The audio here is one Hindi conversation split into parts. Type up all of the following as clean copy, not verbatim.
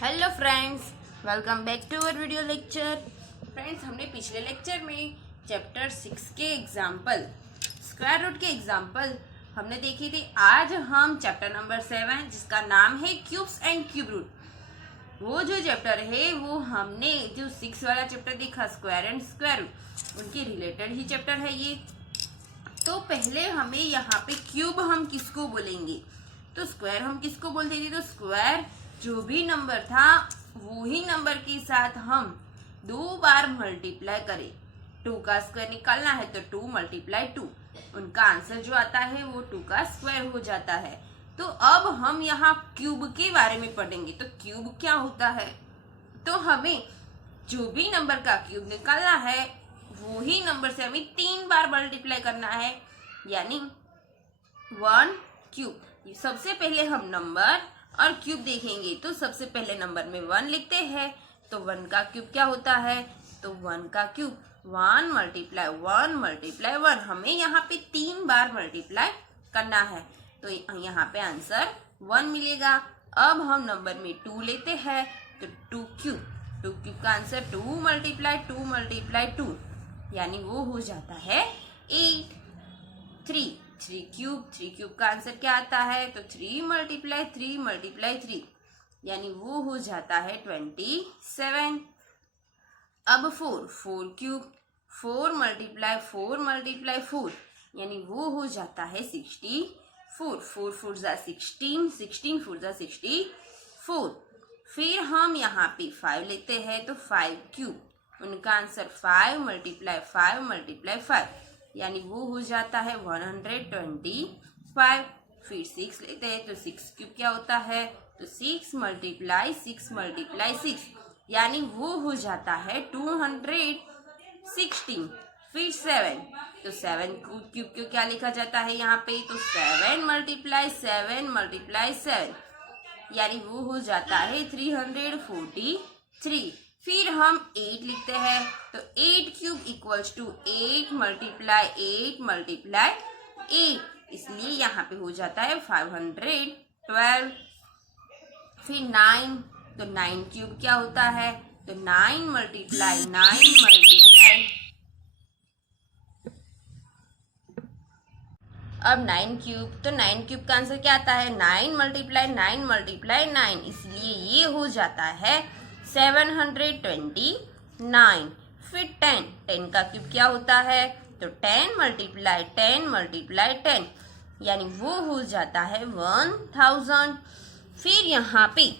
Hello friends, welcome back to our video lecture. Friends, हमने पिछले लेक्चर में चैप्टर 6 के एग्जाम्पल स्क्वायर रूट के एग्जाम्पल हमने देखे थे। आज हम चैप्टर नंबर 7 जिसका नाम है क्यूब्स एंड क्यूब रूट, वो जो चैप्टर है वो हमने जो 6 वाला चैप्टर देखा स्क्वायर एंड स्क्वायर रूट, उनके रिलेटेड ही चैप्टर है ये। तो पहले हमें यहाँ पे क्यूब हम किसको बोलेंगे, तो स्क्वायर हम किसको बोलते थे, तो स्क्वायर जो भी नंबर था वो ही नंबर के साथ हम 2 बार मल्टीप्लाई करें। 2 का स्क्वायर निकालना है तो 2 मल्टीप्लाई 2, उनका आंसर जो आता है वो 2 का स्क्वायर हो जाता है। तो अब हम यहाँ क्यूब के बारे में पढ़ेंगे। तो क्यूब क्या होता है, तो हमें जो भी नंबर का क्यूब निकालना है वो ही नंबर से हमें 3 बार मल्टीप्लाई करना है, यानी 1 क्यूब। सबसे पहले हम नंबर और क्यूब देखेंगे। तो सबसे पहले नंबर में 1 लिखते हैं, तो 1 का क्यूब क्या होता है, तो 1 का क्यूब 1 मल्टीप्लाई 1 मल्टीप्लाई 1, हमें यहाँ पे 3 बार मल्टीप्लाई करना है, तो यहाँ पे आंसर 1 मिलेगा। अब हम नंबर में 2 लेते हैं, तो 2 क्यूब का आंसर 2 मल्टीप्लाई 2 मल्टीप्लाई 2, यानी वो हो जाता है 8। 3 क्यूब का आंसर क्या आता है, तो 3 मल्टीप्लाई 3 मल्टीप्लाई 3, यानी वो हो जाता है 27। अब 4 क्यूब 4 मल्टीप्लाई 4 मल्टीप्लाई 4, यानी वो हो जाता है 64। 4 4 जा 16, 16 4 जा 64। फिर हम यहाँ पे 5 लेते हैं, तो 5 क्यूब, उनका आंसर 5 मल्टीप्लाई 5 मल्टीप्लाई 5, यानी वो हो जाता है 125। फिर 6 लेते हैं, तो 6 क्यूब क्या होता है, तो 6 मल्टीप्लाई 6 मल्टीप्लाई 6, यानी वो हो जाता है 216। फिर 7, तो 7 क्यूब को क्या लिखा जाता है यहाँ पे, तो 7 मल्टीप्लाई 7 मल्टीप्लाई 7, यानी वो हो जाता है 343। फिर हम 8 लिखते हैं, तो 8 cube equals to 8 multiply 8 multiply 8, इसलिए यहाँ पे हो जाता है 512। फिर 9, तो 9 क्यूब क्या होता है, तो 9 मल्टीप्लाई 9 मल्टीप्लाई, अब 9 क्यूब, तो 9 क्यूब का आंसर क्या आता है, 9 मल्टीप्लाई 9 मल्टीप्लाई 9, इसलिए ये हो जाता है 729। फिर 10 का क्यूब क्या होता है, तो 10 मल्टीप्लाई 10 मल्टीप्लाई 10, यानी वो हो जाता है 1000। फिर यहाँ पे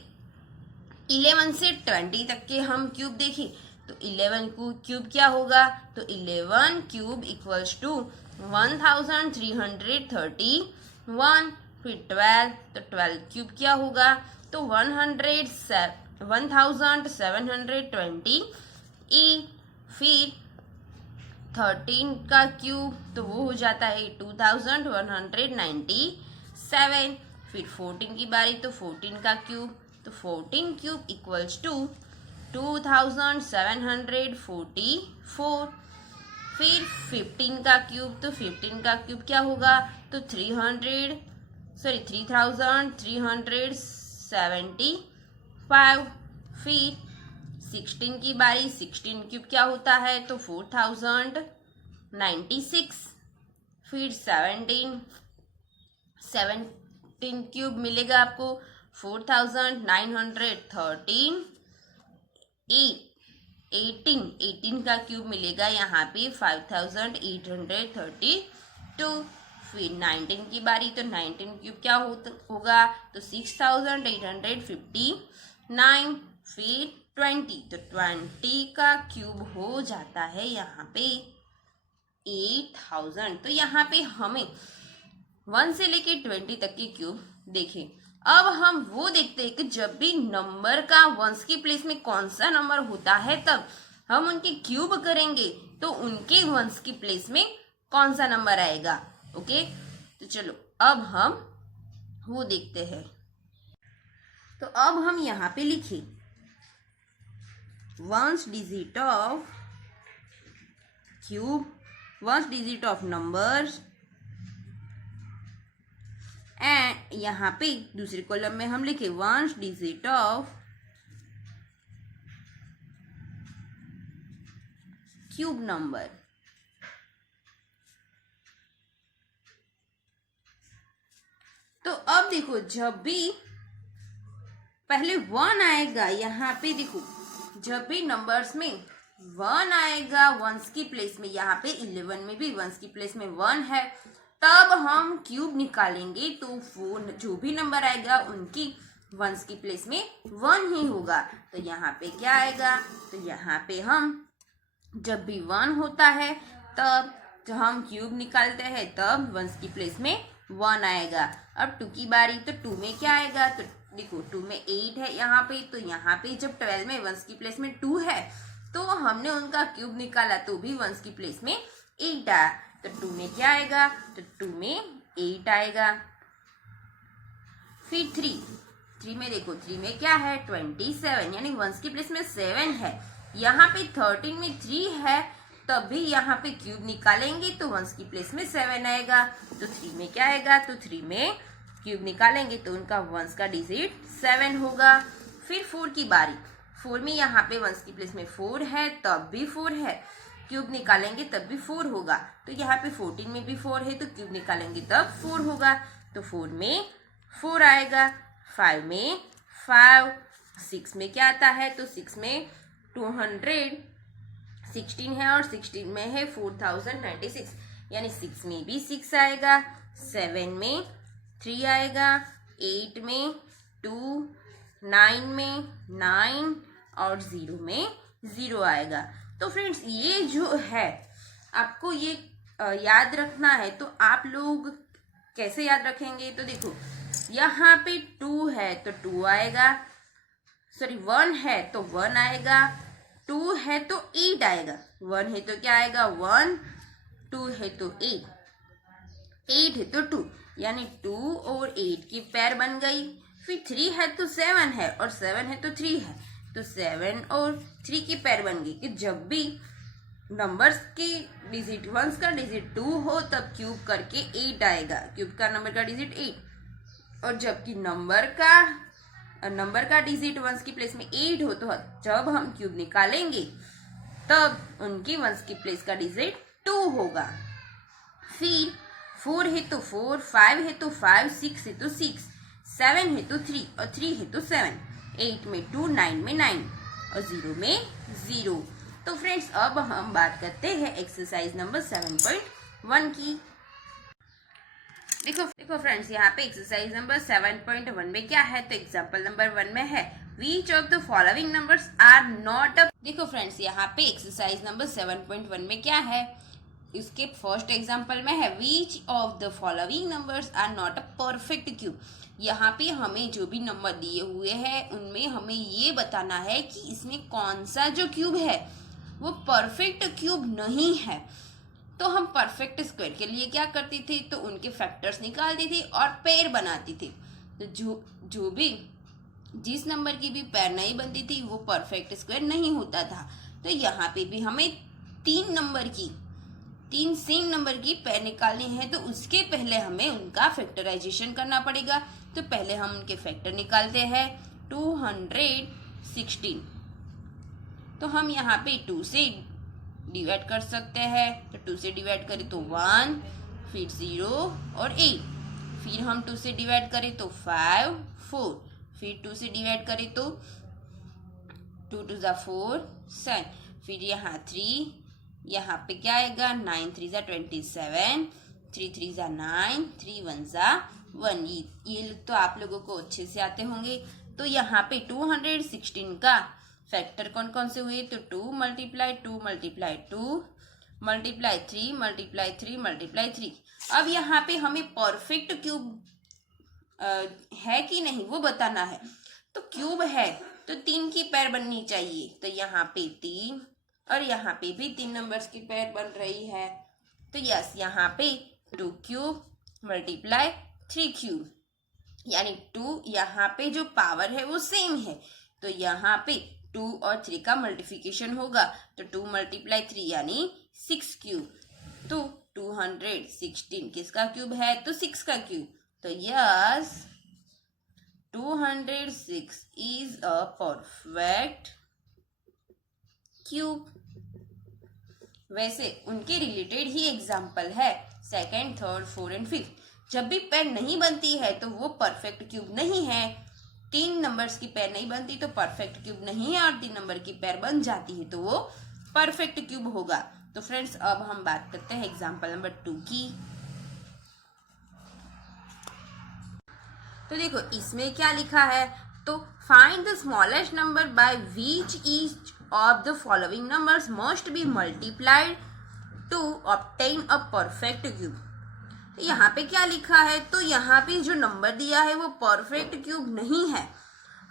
11 से 20 तक के हम क्यूब देखें, तो 11 क्यूब क्या होगा, तो 11 क्यूब इक्वल्स टू 1331। फिर 12, तो 12 क्यूब क्या होगा, तो 1728। फिर 13 का क्यूब, तो वो हो जाता है 2197। फिर 14 की बारी, तो 14 का क्यूब, तो 14 क्यूब इक्वल्स टू 2744। फिर 15 का क्यूब, तो 15 का क्यूब क्या होगा, तो 3375। फिर 16 की बारी, 16 क्यूब क्या होता है, तो 4096। फिर 17 क्यूब मिलेगा आपको 4913। 18 का क्यूब मिलेगा यहाँ पे 5832। फिर 19 की बारी, तो 19 क्यूब क्या होगा, तो 6859। फिर 20, तो 20 का क्यूब हो जाता है यहाँ पे 8000। तो यहाँ पे हमें 1 से लेके 20 तक के क्यूब देखें। अब हम वो देखते हैं कि जब भी नंबर का वंस की प्लेस में कौन सा नंबर होता है तब हम उनके क्यूब करेंगे, तो उनके वंस की प्लेस में कौन सा नंबर आएगा। ओके, तो चलो अब हम वो देखते हैं। तो अब हम यहाँ पे लिखे ones digit of cube, ones digit of numbers, and यहाँ पे दूसरे कॉलम में हम लिखे ones digit of cube number. तो अब देखो, जब भी पहले 1 आएगा, यहाँ पे देखो, जब भी नंबर्स में 1 आएगा वंस की प्लेस में, यहाँ पे 11 में भी वंस की प्लेस में 1 है, तब हम क्यूब निकालेंगे तो वो जो भी नंबर आएगा उनकी वंस की प्लेस में 1 ही होगा। तो यहाँ पे क्या आएगा, तो यहाँ पे हम जब भी 1 होता है तब जब हम क्यूब निकालते हैं तब वंस की प्लेस में 1 आएगा। अब 2 की बारी, तो 2 में क्या आएगा, तो देखो 2 में 8 है यहाँ पे, तो यहाँ पे जब 12 में वंस की प्लेस में 2 है तो हमने उनका क्यूब निकाला तो भी वंस की प्लेस में 8 आया। तो 2 में क्या आएगा, तो 2 में 8 आएगा। फिर 3 में देखो, 3 में क्या है, 27, यानी वंस की प्लेस में 7 है। यहाँ पे 13 में 3 है, तब भी यहाँ पे क्यूब निकालेंगे तो वंस की प्लेस में 7 आएगा। तो 3 में क्या आएगा, तो 3 में क्यूब निकालेंगे तो उनका वंस का डिजिट 7 होगा। फिर 4 की बारी, 4 में यहाँ पे वंस की प्लेस में 4 है, तब भी 4 है, क्यूब निकालेंगे तब भी 4 होगा। तो यहाँ पे 14 में भी 4 है, तो क्यूब निकालेंगे तब 4 होगा। तो 4 में 4 आएगा। 5 में 5, 6 में क्या आता है, तो 6 में 216 है और 16 में है 4096, यानी 6 में भी 6 आएगा। 7 में 3 आएगा। 8 में 2, 9 में 9 और 0 में 0 आएगा। तो फ्रेंड्स, ये जो है आपको ये याद रखना है। तो आप लोग कैसे याद रखेंगे, तो देखो यहाँ पे 2 है तो 2 आएगा, सॉरी 1 है तो 1 आएगा, 2 है तो 8 आएगा, 1 है तो क्या आएगा 1, 2 है तो 8, 8 है तो 2, यानी 2 और 8 की पेयर बन गई। फिर 3 है तो 7 है और 7 है तो 3 है, तो 7 और 3 की पेयर बन गई कि जब भी नंबर्स की डिजिट वंस का डिजिट 2 हो तब क्यूब करके 8 आएगा, क्यूब का नंबर का डिजिट 8। और जबकि नंबर का डिजिट वंस की प्लेस में 8 हो तो जब हम क्यूब निकालेंगे तब उनकी वंस की प्लेस का डिजिट 2 होगा। फिर 4 है तो 4, 5 है तो 5, 6 है तो 6, 7 है तो 3 और 3 है तो 7, 8 में 2, 9 में 9 और 0 में 0। तो फ्रेंड्स, अब हम बात करते हैं एक्सरसाइज नंबर 7.1 की। देखो फ्रेंड्स, यहाँ पे एक्सरसाइज नंबर 7.1 में क्या है, तो एग्जाम्पल नंबर 1 में है which of the following numbers are not a. देखो फ्रेंड्स, यहाँ पे एक्सरसाइज नंबर 7.1 में क्या है, इसके फर्स्ट एग्जाम्पल में है which of the following numbers are not a perfect cube. यहाँ पे हमें जो भी नंबर दिए हुए हैं उनमें हमें ये बताना है कि इसमें कौन सा जो क्यूब है वो परफेक्ट क्यूब नहीं है। तो हम परफेक्ट स्क्वायर के लिए क्या करते थे, तो उनके फैक्टर्स निकालते थे और पेयर बनाते थे। तो जो भी जिस नंबर की भी पेयर नहीं बनती थी वो परफेक्ट स्क्वायर नहीं होता था। तो यहाँ पे भी हमें 3 सेम नंबर की पेयर निकालनी है, तो उसके पहले हमें उनका फैक्टराइजेशन करना पड़ेगा। तो पहले हम उनके फैक्टर निकालते हैं। 216, तो हम यहाँ पे 2 से डिवाइड कर सकते हैं। तो 2 से डिवाइड करें तो 1, फिर 0 और 8, फिर हम 2 से डिवाइड करें तो 5, 4, फिर 2 से डिवाइड करें तो 2 2 ज़ा 4, 7, फिर यहाँ 3, यहाँ पे क्या आएगा 9 3 ज़ा 27, 3 3 ज़ा 9, 3 1 ज़ा 1। ये तो आप लोगों को अच्छे से आते होंगे। तो यहाँ पे 216 का फैक्टर कौन कौन से हुए, तो 2 multiply 2 multiply 2 multiply 3 multiply 3 multiply 3। अब यहाँ पे हमें परफेक्ट क्यूब है कि नहीं वो बताना है। तो क्यूब है तो 3 की पेयर बननी चाहिए। तो यहाँ पे 3 और यहाँ पे भी 3 नंबर्स की पेयर बन रही है। तो यस, यहाँ पे 2 क्यूब मल्टीप्लाई 3 क्यूब, यानी 2 यहाँ पे जो पावर है वो सेम है। तो यहाँ पे 2 और 3 का मल्टीप्लिकेशन होगा। तो 2 मल्टीप्लाई 3 यानी 6 क्यूब। तो 216 किसका क्यूब है, तो 6 का क्यूब। तो yes, 206 is a perfect cube. वैसे उनके रिलेटेड ही एग्जाम्पल है second, third, fourth and fifth. जब भी पेयर नहीं बनती है तो वो परफेक्ट क्यूब नहीं है। 3 नंबर्स की पेयर नहीं बनती तो परफेक्ट क्यूब नहीं है, और 3 नंबर की पेयर बन जाती है तो वो परफेक्ट क्यूब होगा। तो फ्रेंड्स अब हम बात करते हैं एग्जाम्पल नंबर 2 की। तो देखो इसमें क्या लिखा है, तो find the smallest number by which each of the following numbers must be multiplied to obtain a perfect cube. तो यहाँ पे क्या लिखा है, तो यहाँ पे जो नंबर दिया है वो परफेक्ट क्यूब नहीं है।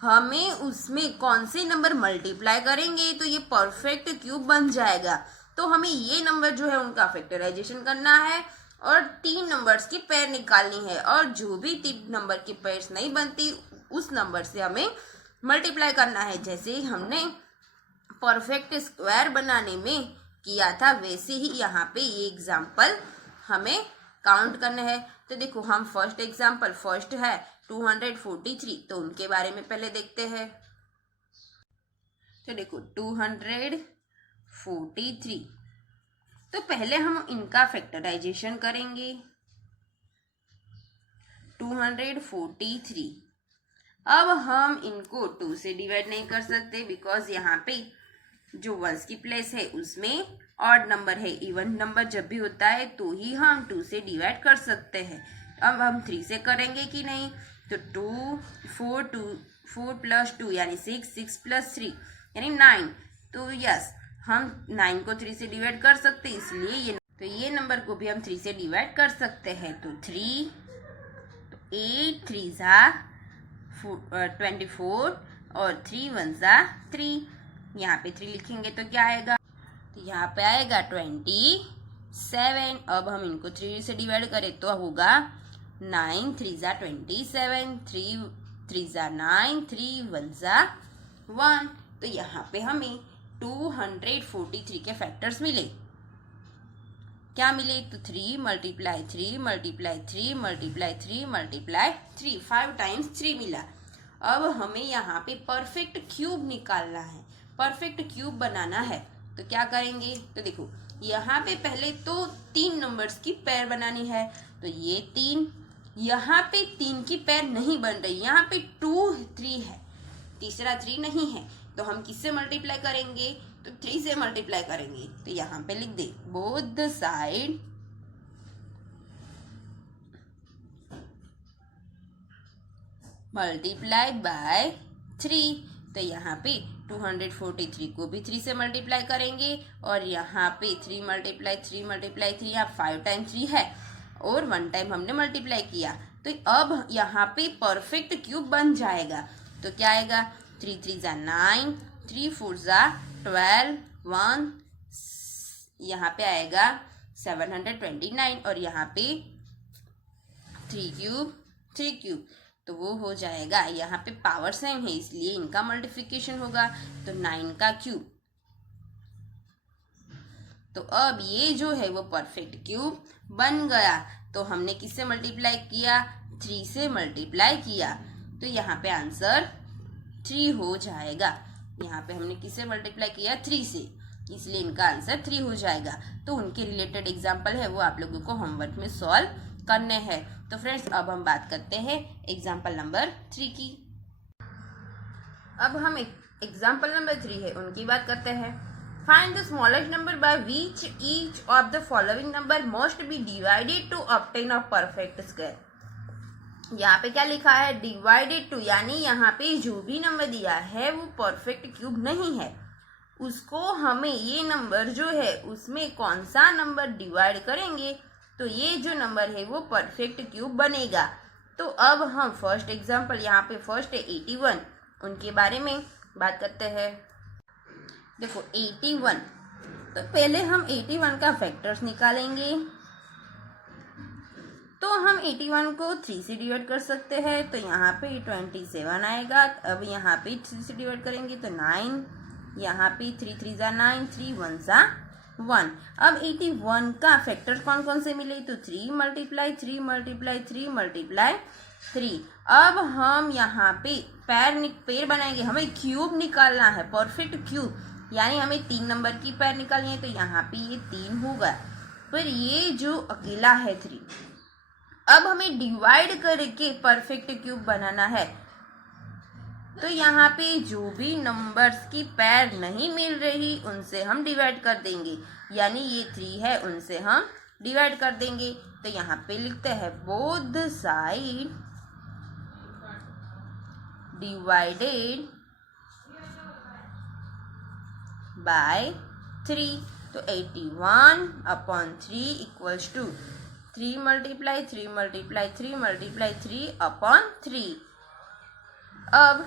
हमें उसमें कौन से नंबर मल्टीप्लाई करेंगे तो ये परफेक्ट क्यूब बन जाएगा। तो हमें ये नंबर जो है उनका फैक्टराइजेशन करना है और 3 नंबर्स की पेयर निकालनी है, और जो भी 3 नंबर की पेयर्स नहीं बनती उस नंबर से हमें मल्टीप्लाई करना है। जैसे हमने परफेक्ट स्क्वायर बनाने में किया था वैसे ही यहाँ पे ये एग्जाम्पल हमें काउंट करने हैं। तो देखो हम फर्स्ट एग्जाम्पल, फर्स्ट है 243, तो उनके बारे में पहले देखते हैं। तो देखो 243, तो पहले हम इनका फैक्टराइजेशन करेंगे। 243, अब हम इनको 2 से डिवाइड नहीं कर सकते बिकॉज यहाँ पे जो वंस की प्लेस है उसमें ऑड नंबर है। इवन नंबर जब भी होता है तो ही हम 2 से डिवाइड कर सकते हैं। अब हम 3 से करेंगे कि नहीं, तो 4 प्लस 2 यानी 6 प्लस 3 यानी 9। तो यस हम 9 को 3 से डिवाइड कर सकते हैं, इसलिए ये नंबर को भी हम 3 से डिवाइड कर सकते हैं। तो 3, तो 8 3 जा 24 और 3 1 जा 3। यहाँ पे 3 लिखेंगे तो क्या आएगा, तो यहाँ पे आएगा 27। अब हम इनको 3 से डिवाइड करें तो होगा 9 3 जा 27, 3 3 जा 9, 3 1 जा 1। तो यहाँ पे हमें 243 के फैक्टर्स मिले। क्या मिले, तो 3 multiply 3 multiply 3 multiply 3 multiply 3, 5 times 3 मिला। अब हमें यहाँ पे परफेक्ट क्यूब निकालना है, परफेक्ट क्यूब बनाना है। तो क्या करेंगे, तो देखो यहाँ पे पहले तो 3 नंबर्स की पेयर बनानी है। तो ये 3, यहाँ पे 3 की पेयर नहीं बन रही, यहाँ पे 2 3 है, तीसरा 3 नहीं है। तो हम किससे मल्टीप्लाई करेंगे, तो 3 से मल्टीप्लाई करेंगे। तो यहाँ पे लिख they both the side multiply by 3। तो यहाँ पे 243 को भी 3 से मल्टीप्लाई करेंगे, और यहाँ पे 3 मल्टीप्लाई 3 मल्टीप्लाई 3, यहाँ 5 टाइम 3 है और 1 टाइम हमने मल्टीप्लाई किया। तो अब यहाँ पे परफेक्ट क्यूब बन जाएगा। तो क्या आएगा, 3 3 जा 9, 3 4 जा 12, 1 यहाँ पे आएगा 729, और यहाँ पे 3 क्यूब, तो वो हो जाएगा, यहाँ पे पावर सेम है इसलिए इनका मल्टीप्लिकेशन होगा, तो 9 का क्यूब। तो अब ये जो है वो परफेक्ट क्यूब बन गया। तो हमने किससे मल्टीप्लाई किया, 3 से मल्टीप्लाई किया। तो यहाँ पे आंसर 3 हो जाएगा। यहाँ पे हमने किससे मल्टीप्लाई किया, 3 से, इसलिए इनका आंसर 3 हो जाएगा। तो उनके रिलेटेड एग्जाम्पल है वो आप लोगों को होमवर्क में सॉल्व करने हैं। तो फ्रेंड्स अब हम बात करते हैं एग्जाम्पल नंबर 3 की। अब हम एग्जाम्पल नंबर 3 है उनकी बात करते हैं। Find the smallest number by which each of the following number must be divided to obtain a perfect square. यहाँ पे क्या लिखा है, डिवाइडेड टू, यानी यहाँ पे जो भी नंबर दिया है वो परफेक्ट क्यूब नहीं है। उसको हमें ये नंबर जो है उसमें कौन सा नंबर डिवाइड करेंगे तो ये जो नंबर है वो परफेक्ट क्यूब बनेगा। तो अब हम फर्स्ट एग्जांपल, यहाँ पे फर्स्ट है 81, उनके बारे में बात करते हैं। देखो 81, तो पहले हम 81 का फैक्टर्स निकालेंगे। तो हम 81 को 3 से डिवाइड कर सकते हैं, तो यहाँ पे 27 आएगा। अब यहाँ पे 3 से डिवाइड करेंगे तो 9, यहाँ पे 3 3 जा 9, 3 1 जा 1। अब 81 का फैक्टर कौन कौन से मिले, तो 3 मल्टीप्लाई 3 मल्टीप्लाई 3 मल्टीप्लाई 3। अब हम यहाँ पे पेयर बनाएंगे, हमें क्यूब निकालना है, परफेक्ट क्यूब। यानी हमें 3 नंबर की पैर निकालनी है, तो यहाँ पे ये 3 होगा। पर ये जो अकेला है 3, अब हमें डिवाइड करके परफेक्ट क्यूब बनाना है। तो यहाँ पे जो भी नंबर्स की पैर नहीं मिल रही उनसे हम डिवाइड कर देंगे, यानी ये 3 है उनसे हम डिवाइड कर देंगे। तो यहाँ पे लिखते हैं बोथ साइड डिवाइडेड बाय 3। तो 81/3 equals to 3 multiply 3 multiply 3 multiply 3/3। अब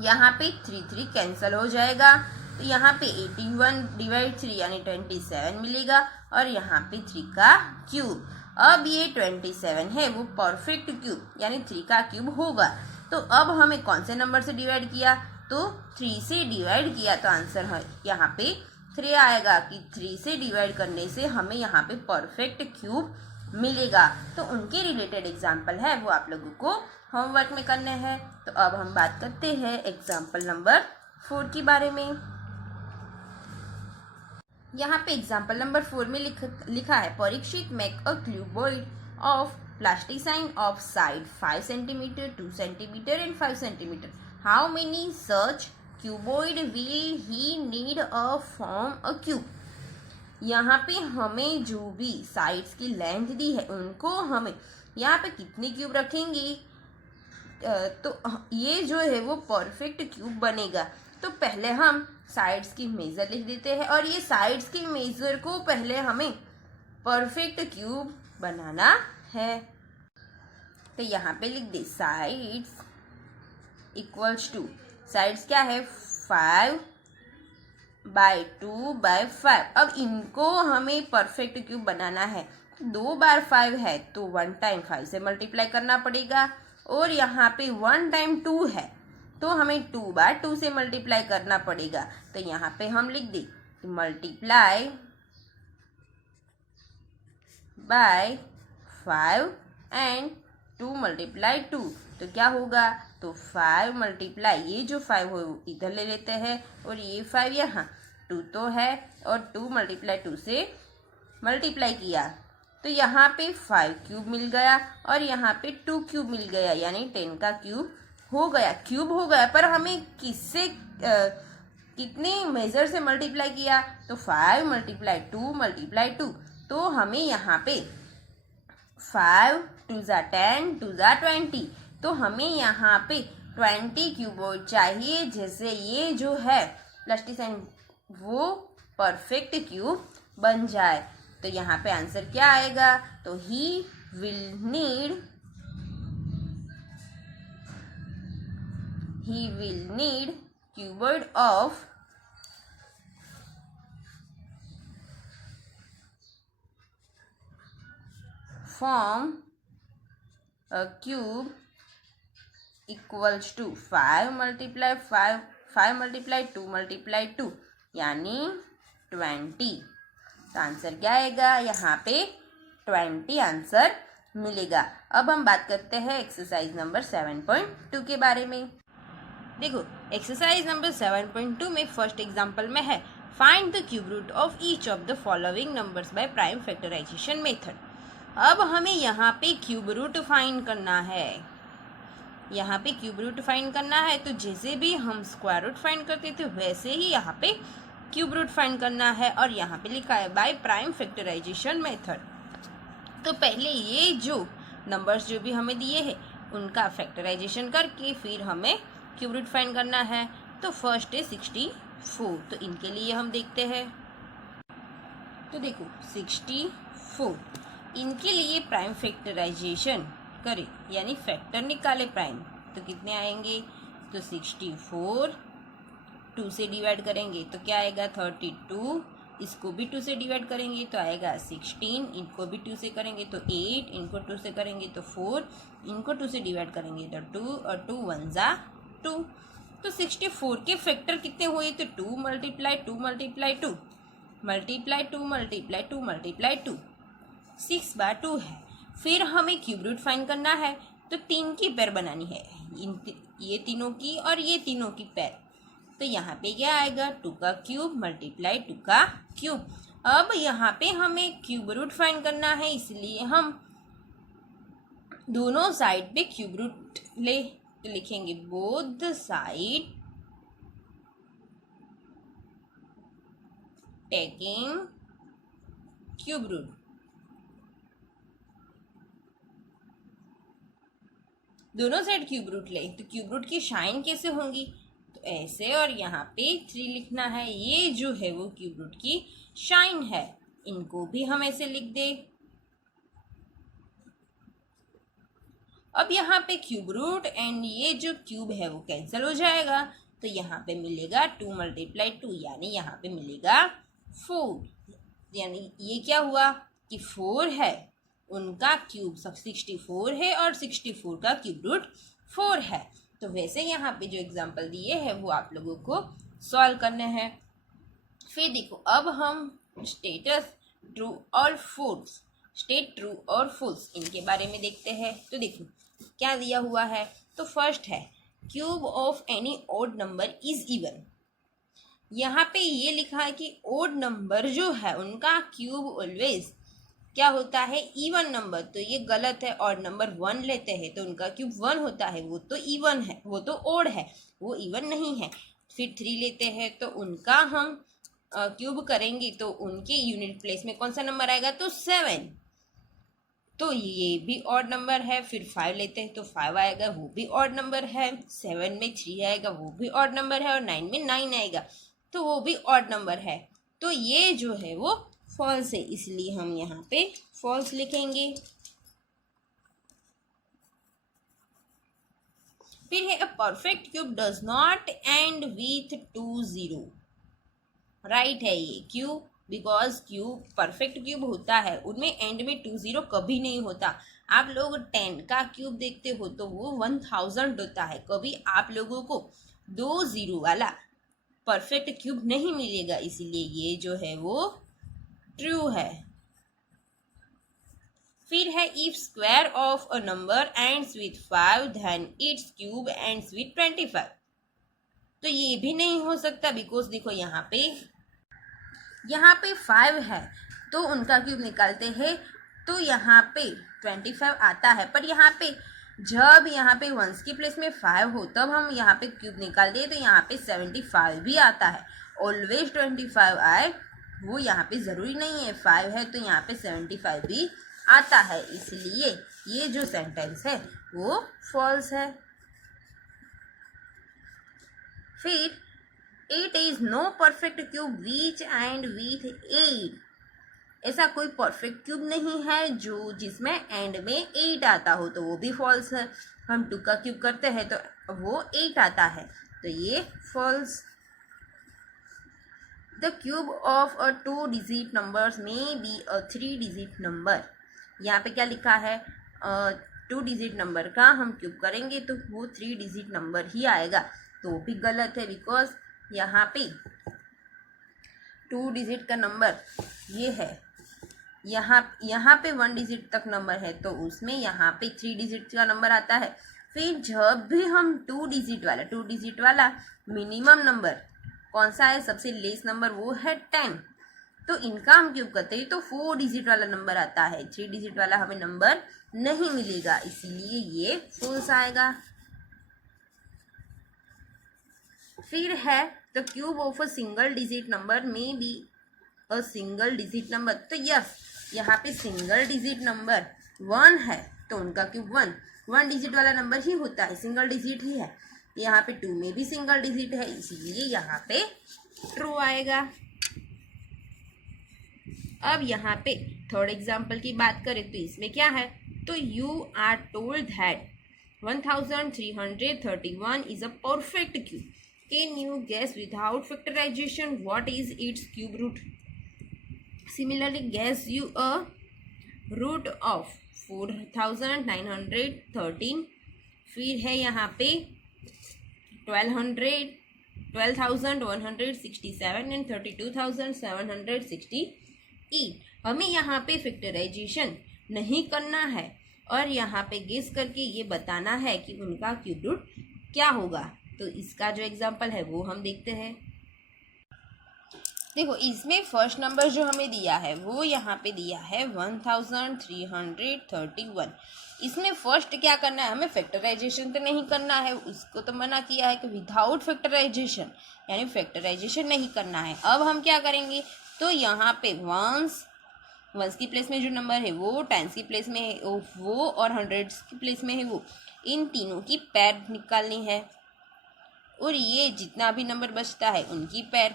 यहाँ पे 3 कैंसिल हो जाएगा, तो यहाँ पे 81 डिवाइड 3 यानी 27 मिलेगा, और यहाँ पे 3 का क्यूब। अब ये 27 है वो परफेक्ट क्यूब यानी 3 का क्यूब होगा। तो अब हमें कौन से नंबर से डिवाइड किया, तो 3 से डिवाइड किया, तो आंसर है यहाँ पे 3 आएगा कि 3 से डिवाइड करने से हमें यहाँ पे परफेक्ट क्यूब मिलेगा। तो उनके रिलेटेड एग्जाम्पल है वो आप लोगों को होमवर्क में करने हैं। तो अब हम बात करते हैं एग्जाम्पल नंबर 4 के बारे में। यहाँ पे एग्जाम्पल नंबर 4 में लिखा है Parikshit make a cuboid of plasticine of side 5 centimetre 2 centimetre and 5 centimetre. How many such cuboid will he need a form a cube. यहाँ पे हमें जो भी साइड्स की लेंथ दी है उनको हमें यहाँ पे कितने क्यूब रखेंगे, तो ये जो है वो परफेक्ट क्यूब बनेगा। तो पहले हम साइड्स की मेजर लिख देते हैं, और ये साइड्स की मेजर को पहले हमें परफेक्ट क्यूब बनाना है। तो यहाँ पे लिख दे साइड्स इक्वल्स टू, साइड्स क्या है 5/2/5। अब इनको हमें परफेक्ट क्यूब बनाना है। 2 बार 5 है तो 1 टाइम 5 से मल्टीप्लाई करना पड़ेगा, और यहाँ पे 1 टाइम 2 है तो हमें 2 बार 2 से मल्टीप्लाई करना पड़ेगा। तो यहाँ पे हम लिख दे मल्टीप्लाई बाय 5 एंड 2 मल्टीप्लाई 2। तो क्या होगा, तो 5 मल्टीप्लाई, ये जो 5 हो इधर ले लेते हैं, और ये 5 यहाँ 2 तो है, और 2 मल्टीप्लाई 2 से मल्टीप्लाई किया, तो यहाँ पे 5 क्यूब मिल गया, और यहाँ पे 2 क्यूब मिल गया, यानी 10 का क्यूब हो गया। पर हमें किससे कितने मेजर से मल्टीप्लाई किया, तो 5 मल्टीप्लाई 2 मल्टीप्लाई 2। तो हमें यहाँ पे 5 2 ज़ा 10 2 ज़ा 20, तो हमें यहाँ पे 20 क्यूबॉइड चाहिए, जैसे ये जो है प्लास्टिसाइन वो परफेक्ट क्यूब बन जाए। तो यहाँ पे आंसर क्या आएगा, तो he will need cuboid of form a cube equals to 5 multiply 5 5 multiply 2 multiply 2 यानी 20। तो आंसर क्या आएगा, यहाँ पे 20 आंसर मिलेगा। अब हम बात करते हैं एक्सरसाइज नंबर 7.2 के बारे में। देखो एक्सरसाइज नंबर 7.2 में फर्स्ट एग्जांपल में है find the cube root of each of the following numbers by prime factorisation method. अब हमें यहाँ पे क्यूब रूट फाइंड करना है। यहाँ पे क्यूब रूट फाइंड करना है, तो जैसे भी हम स्क्वायर रूट फाइंड करते थे वैसे ही यहाँ पे क्यूब रूट फाइंड करना है, और यहाँ पे लिखा है बाय प्राइम फैक्टराइजेशन मेथड। तो पहले ये जो नंबर्स जो भी हमें दिए हैं उनका फैक्टराइजेशन करके फिर हमें क्यूब रूट फाइंड करना है। तो फर्स्ट है 64, तो इनके लिए हम देखते हैं। तो देखो 64, इनके लिए प्राइम फैक्टराइजेशन करें, यानी फैक्टर निकाले प्राइम, तो कितने आएंगे, तो 64 2 से डिवाइड करेंगे तो क्या आएगा 32, इसको भी 2 से डिवाइड करेंगे तो आएगा 16, इनको भी 2 से करेंगे तो 8, इनको 2 से करेंगे तो 4, इनको 2 से डिवाइड करेंगे तो 2, और 2 1 ज़ा 2। तो 64 के फैक्टर कितने हुए, तो 2 multiply 2 multiply 2 multiply 2 multiply 2 multiply 2, 6 बार 2 है। फिर हमें क्यूब रूट फाइंड करना है, तो 3 की पेयर बनानी है, ये तीनों की और ये तीनों की पेयर। तो यहाँ पे क्या आएगा 2 का क्यूब मल्टीप्लाई 2 का क्यूब। अब यहाँ पे हमें क्यूब रूट फाइंड करना है, इसलिए हम दोनों साइड पे क्यूब रूट तो लिखेंगे both side taking cube root. दोनों साइड क्यूब रूट ले तो क्यूब रूट की साइन कैसे होंगी, तो ऐसे, और यहाँ पे 3 लिखना है। ये जो है वो क्यूब रूट की साइन है, इनको भी हम ऐसे लिख दे। अब यहाँ पे क्यूब रूट एंड ये जो क्यूब है वो कैंसिल हो जाएगा, तो यहाँ पे मिलेगा 2 मल्टीप्लाई 2, यानी यहाँ पे मिलेगा 4। यानी ये क्या हुआ कि 4 है, उनका क्यूब 64 है और 64 का क्यूब रूट 4 है। तो वैसे यहाँ पे जो एग्जांपल दिए हैं वो आप लोगों को सॉल्व करने हैं। फिर देखो, अब हम स्टेटस ट्रू और फॉल्स, स्टेट ट्रू और फॉल्स, इनके बारे में देखते हैं। तो देखो क्या दिया हुआ है, तो फर्स्ट है cube of any odd number is even. यहाँ पे ये लिखा है कि ऑड नंबर जो है उनका क्यूब ऑलवेज क्या होता है, इवन नंबर। तो ये गलत है, ऑड नंबर 1 लेते हैं तो उनका क्यूब 1 होता है, वो तो इवन है, वो तो ऑड है, वो इवन नहीं है। फिर 3 लेते हैं तो उनका हम क्यूब करेंगे तो उनके यूनिट प्लेस में कौन सा नंबर आएगा, तो 7, तो ये भी ऑड नंबर है। फिर 5 लेते हैं तो 5 आएगा, वो भी ऑड नंबर है। 7 में 3 आएगा, वो भी ऑड नंबर है। और 9 में 9 आएगा, तो वो भी ऑड नंबर है। तो ये जो है वो फॉल्स है, इसलिए हम यहाँ पे फॉल्स लिखेंगे। फिर है अ perfect cube does not and with 2 0। Right है ये, क्यों, बिकॉज क्यूब परफेक्ट क्यूब होता है उनमें एंड में 2 0 कभी नहीं होता। आप लोग 10 का क्यूब देखते हो तो वो 1000 होता है, कभी आप लोगों को 2 0 वाला परफेक्ट क्यूब नहीं मिलेगा, इसीलिए ये जो है वो ट्रू है। फिर है if square of a number ends with 5 then its cube ends with 25। तो ये भी नहीं हो सकता, बिकॉज देखो यहाँ पे 5 है तो उनका क्यूब निकालते हैं तो यहाँ पे 25 आता है, पर यहाँ पे जब यहाँ पे वंस की प्लेस में 5 हो तब हम यहाँ पे क्यूब निकालते हैं तो यहाँ पे 75 भी आता है। ऑलवेज 25 आए वो यहाँ पे ज़रूरी नहीं है, 5 है तो यहाँ पे 75 भी आता है, इसलिए ये जो सेंटेंस है वो फॉल्स है। फिर 8 is no perfect cube which end with 8। ऐसा कोई परफेक्ट क्यूब नहीं है जो जिसमें एंड में 8 आता हो, तो वो भी फॉल्स है। हम 2 का क्यूब करते हैं तो वो 8 आता है, तो ये false. The cube of a 2 digit numbers may be a 3 digit number. यहाँ पे क्या लिखा है, 2 डिजिट नंबर का हम क्यूब करेंगे तो वो 3 डिजिट नंबर ही आएगा, तो वो भी गलत है, बिकॉज यहाँ पे 2 डिजिट का नंबर ये है, यहाँ पे 1 डिजिट तक नंबर है तो उसमें यहाँ पे 3 डिजिट का नंबर आता है। फिर जब भी हम 2 डिजिट वाला मिनिमम नंबर कौन सा है, सबसे लेस नंबर वो है 10, तो इनका हम क्यूब करते हैं तो 4 डिजिट वाला नंबर आता है, 3 डिजिट वाला हमें नंबर नहीं मिलेगा, इसीलिए ये फॉल्स आएगा। फिर है the cube of a single digit number में be a single digit number. तो यस, यहाँ पे सिंगल डिजिट नंबर 1 है तो उनका क्यूब 1 डिजिट वाला नंबर ही होता है, सिंगल डिजिट ही है। यहाँ पे 2 में भी सिंगल डिजिट है, इसीलिए यहाँ पे ट्रू आएगा। अब यहाँ पे थर्ड एग्जाम्पल की बात करें तो इसमें क्या है, तो you are told that 1331 is a perfect cube. Can you guess without factorisation what is its cube root. Similarly guess you a root of 4913। फिर है यहाँ पे 12,167 एंड 32,768। हमें यहाँ पे फैक्टराइजेशन नहीं करना है और यहाँ पे गेस करके ये बताना है कि उनका क्यूब रूट क्या होगा। तो इसका जो एग्जाम्पल है वो हम देखते हैं। देखो इसमें फर्स्ट नंबर जो हमें दिया है वो यहाँ पे दिया है 1331। इसमें फर्स्ट क्या करना है, हमें फैक्टराइजेशन तो नहीं करना है, उसको तो मना किया है कि विदाउट फैक्टराइजेशन, यानी फैक्टराइजेशन नहीं करना है। अब हम क्या करेंगे, तो यहाँ पे वंस की प्लेस में जो नंबर है वो, टेंस की प्लेस में है वो, और हंड्रेड्स की प्लेस में है वो, इन तीनों की पैर निकालनी है, और ये जितना भी नंबर बचता है उनकी पैर।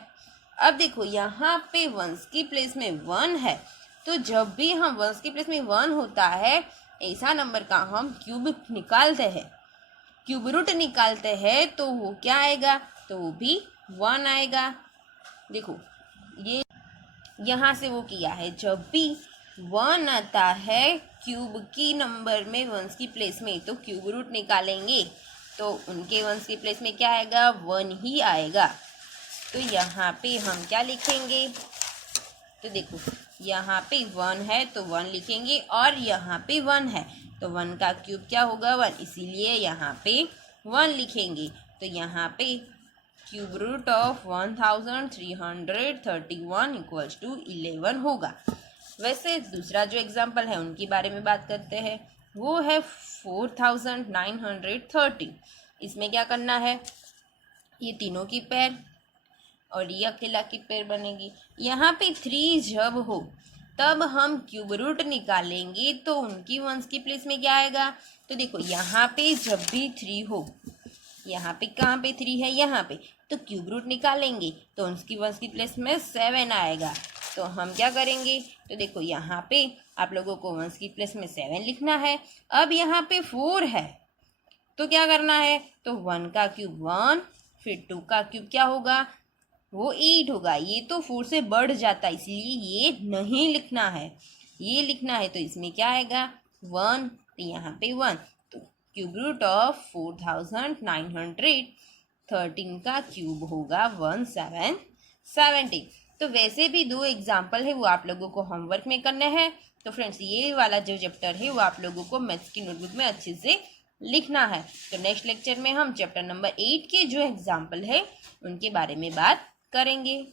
अब देखो यहाँ पे वंस की प्लेस में 1 है, तो जब भी हम वंस की प्लेस में 1 होता है ऐसा नंबर का हम क्यूब निकालते हैं, क्यूब रूट निकालते हैं, तो वो क्या आएगा, तो वो भी 1 आएगा। देखो ये यहाँ से वो किया है, जब भी 1 आता है क्यूब की नंबर में वंस की प्लेस में, तो क्यूब रूट निकालेंगे तो उनके वंस की प्लेस में क्या आएगा, 1 ही आएगा। तो यहाँ पे हम क्या लिखेंगे, तो देखो यहाँ पे 1 है तो 1 लिखेंगे, और यहाँ पे 1 है तो 1 का क्यूब क्या होगा, 1, इसीलिए यहाँ पे 1 लिखेंगे। तो यहाँ पे cube root of 1331 equals to 11 होगा। वैसे दूसरा जो एग्जाम्पल है उनके बारे में बात करते हैं, वो है 4930। इसमें क्या करना है, ये तीनों की पैर और ये अकेला की पैर बनेगी। यहाँ पे 3 जब हो तब हम क्यूब रूट निकालेंगे, तो उनकी वंस की प्लेस में क्या आएगा, तो देखो यहाँ पे जब भी 3 हो, यहाँ पे कहाँ पे 3 है, यहाँ पे, तो क्यूब रूट निकालेंगे तो उनकी वंस की प्लेस में 7 आएगा। तो हम क्या करेंगे, तो देखो यहाँ पे आप लोगों को वंस की प्लेस में 7 लिखना है। अब यहाँ पे 4 है तो क्या करना है, तो 1 का क्यूब 1, फिर 2 का क्यूब क्या होगा, वो 8 होगा। ये तो 4 से बढ़ जाता है, इसलिए ये नहीं लिखना है, ये लिखना है। तो इसमें क्या आएगा, 1, तो यहाँ पे 1, तो क्यूब रूट ऑफ 4913 का क्यूब होगा 1770। तो वैसे भी 2 एग्जाम्पल है वो आप लोगों को होमवर्क में करने हैं। तो फ्रेंड्स ये वाला जो चैप्टर है वो आप लोगों को मैथ्स की नोटबुक में अच्छे से लिखना है। तो नेक्स्ट लेक्चर में हम चैप्टर नंबर 8 के जो एग्जाम्पल है उनके बारे में बात करेंगे।